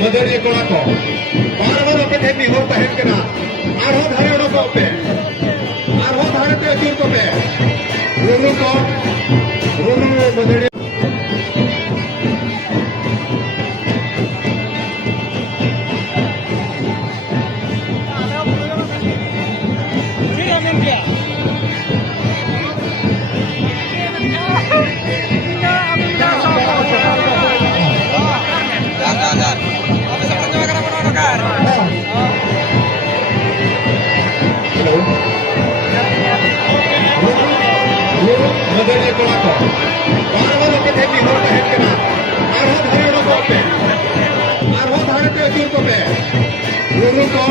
ᱢᱟᱹᱫᱟᱹᱲᱤᱭᱟᱹ ᱠᱚᱲᱟ ᱠᱚ ᱵᱟᱨ ᱵᱟᱨ ᱟᱯᱮ ᱴᱷᱮᱱ ᱱᱮᱦᱚᱨ ᱛᱟᱦᱮᱱ ᱠᱟᱱᱟ ᱟᱨᱦᱚᱸ ᱫᱷᱟᱨᱮ ᱚᱰᱚᱠᱚᱜ ᱯᱮ ᱟᱨᱦᱚᱸ ᱫᱷᱟᱨᱮ ᱯᱮ ᱟᱹᱪᱩᱨ ᱠᱚᱯᱮ ᱨᱩᱱᱩ ᱠᱚ ᱨᱩᱱᱩ ᱢᱟᱹᱫᱟᱹᱲᱤᱭᱟᱹ ᱢᱟᱹᱫᱟᱹᱲᱤᱭᱟᱹ ᱠᱚᱲᱟ ᱠᱚ ᱵᱟᱨ ᱵᱟᱨ ᱟᱯᱮ ᱴᱷᱮᱱ ᱱᱮᱦᱚᱨ ᱛᱟᱦᱮᱱ ᱠᱟᱱᱟ ᱟᱨᱦᱚᱸ ᱫᱷᱟᱨᱮ ᱚᱰᱚᱠᱚᱜ ᱯᱮ ᱟᱨᱦᱚᱸ ᱫᱷᱟᱨᱮ ᱯᱮ ᱟᱹᱪᱩᱨ ᱠᱚᱯᱮ ᱨᱩᱱᱩ ᱠᱚ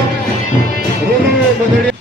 ᱨᱩᱱᱩ ᱢᱟᱹᱫᱟᱹᱲᱤᱭᱟᱹ